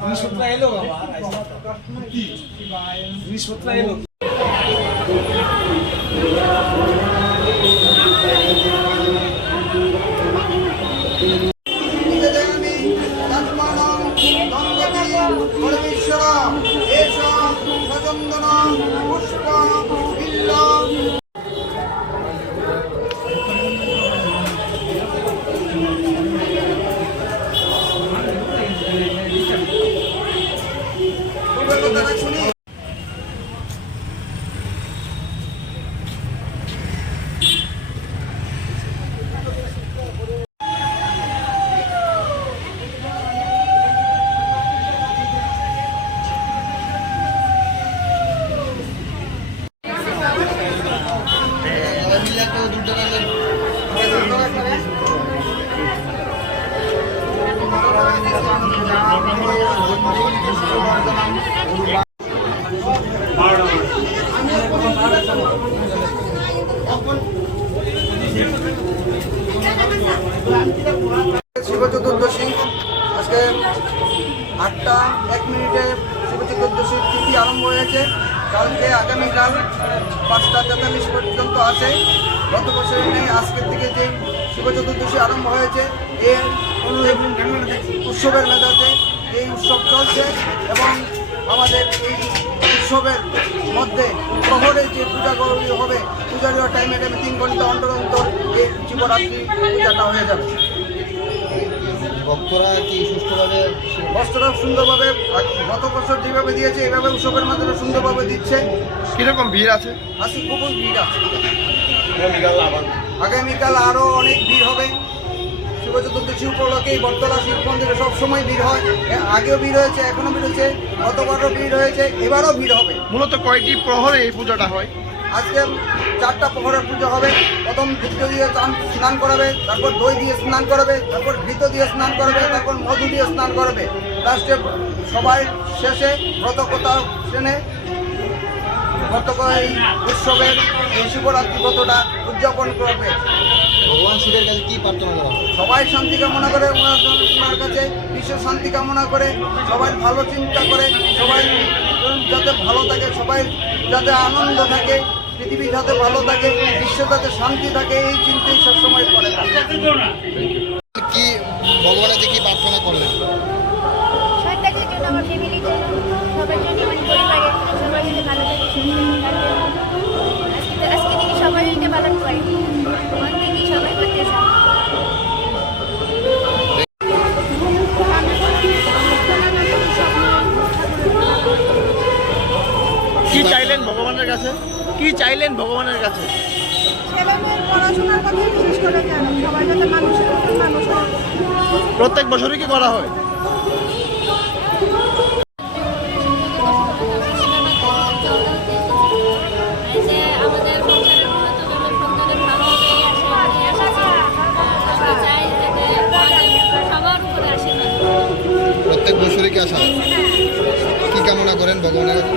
জিনিসপত্র এলো বাবা, জিনিসপত্র এলো। শিব চতুর্দশী আজকে 8:01 শিব চতুর্দশীর তিথি আরম্ভ হয়েছে। কালকে আগামীকাল 5:43 পর্যন্ত আছে। গত বছরের নেই আজকের থেকে যে শিব চতুর্দশী আরম্ভ হয়েছে এর উৎসবের মেজাজে এই উৎসব চলছে এবং আমাদের এই উৎসবের মধ্যে শহরে যে পূজাগুলি হবে পূজার টাইমে 3 ঘন্টা অন্তর অন্তর এই শিবরাত্রি পূজাটা হয়ে যাবে। ভক্তরা কি সুষ্ঠুভাবে সুন্দরভাবে গত বছর যেভাবে দিয়েছে এইভাবে উৎসবের মাধ্যমে সুন্দরভাবে দিচ্ছে। কিরকম ভিড় আছে? আজকে খুবই ভিড় আছে। আগামীকাল আরও অনেক ভিড় হবে। শিব চতুর্দশী উপলক্ষেই বটতলা শিব মন্দিরে সবসময় ভিড় হয়, আগেও ভিড় হয়েছে, এখনও ভিড় হয়েছে, গতবারও ভিড় হয়েছে, এবারও ভিড় হবে। মূলত কয়টি প্রহরে এই পূজাটা হয়? আজকে 4টা প্রহরের পুজো হবে। প্রথম ঘৃত দিয়ে স্নান করাবে, তারপর দই দিয়ে স্নান করাবে, তারপর ঘৃত দিয়ে স্নান করাবে, তারপর মধু দিয়ে স্নান করাবে। লাস্টে সবাই শেষে ব্রতকথা শুনে এই উৎসবের এই শিবরাত্রি ব্রতটা উদযাপন করবে। ভগবান শিবের কাছে কি প্রার্থনা করা? সবাই শান্তি কামনা করে, ওনার কাছে বিশ্ব শান্তি কামনা করে, সবাই ভালো চিন্তা করে, সবাই যাতে ভালো থাকে, সবাই যাতে আনন্দ থাকে, পৃথিবী যাতে ভালো থাকে, বিশ্ব যাতে শান্তি থাকে, এই চিন্তাই সবসময় করে থাকে। কি ভগবানের কাছে কি প্রার্থনা করলেন? সবাইকার জন্য, আমার ফ্যামিলির জন্য, সবার জন্য, আমার পরিবারের সবাই যদি ভালো থাকে, আজকে থেকে সবাই এটা পালন করে, মন থেকে সবাই করতে চায়। কি চাইলেন ভগবানের কাছে? কি চাইলেন ভগবানের কাছে? ছেলেমেয়ের পড়াশোনার কথা বিশেষ করে জানো, সবাই যাতে মানুষের মানুষ হয়। প্রত্যেক বছরই কি করা হয়? প্রত্যেক বছরই কি আসা? কি কামনা করেন ভগবানের কাছে?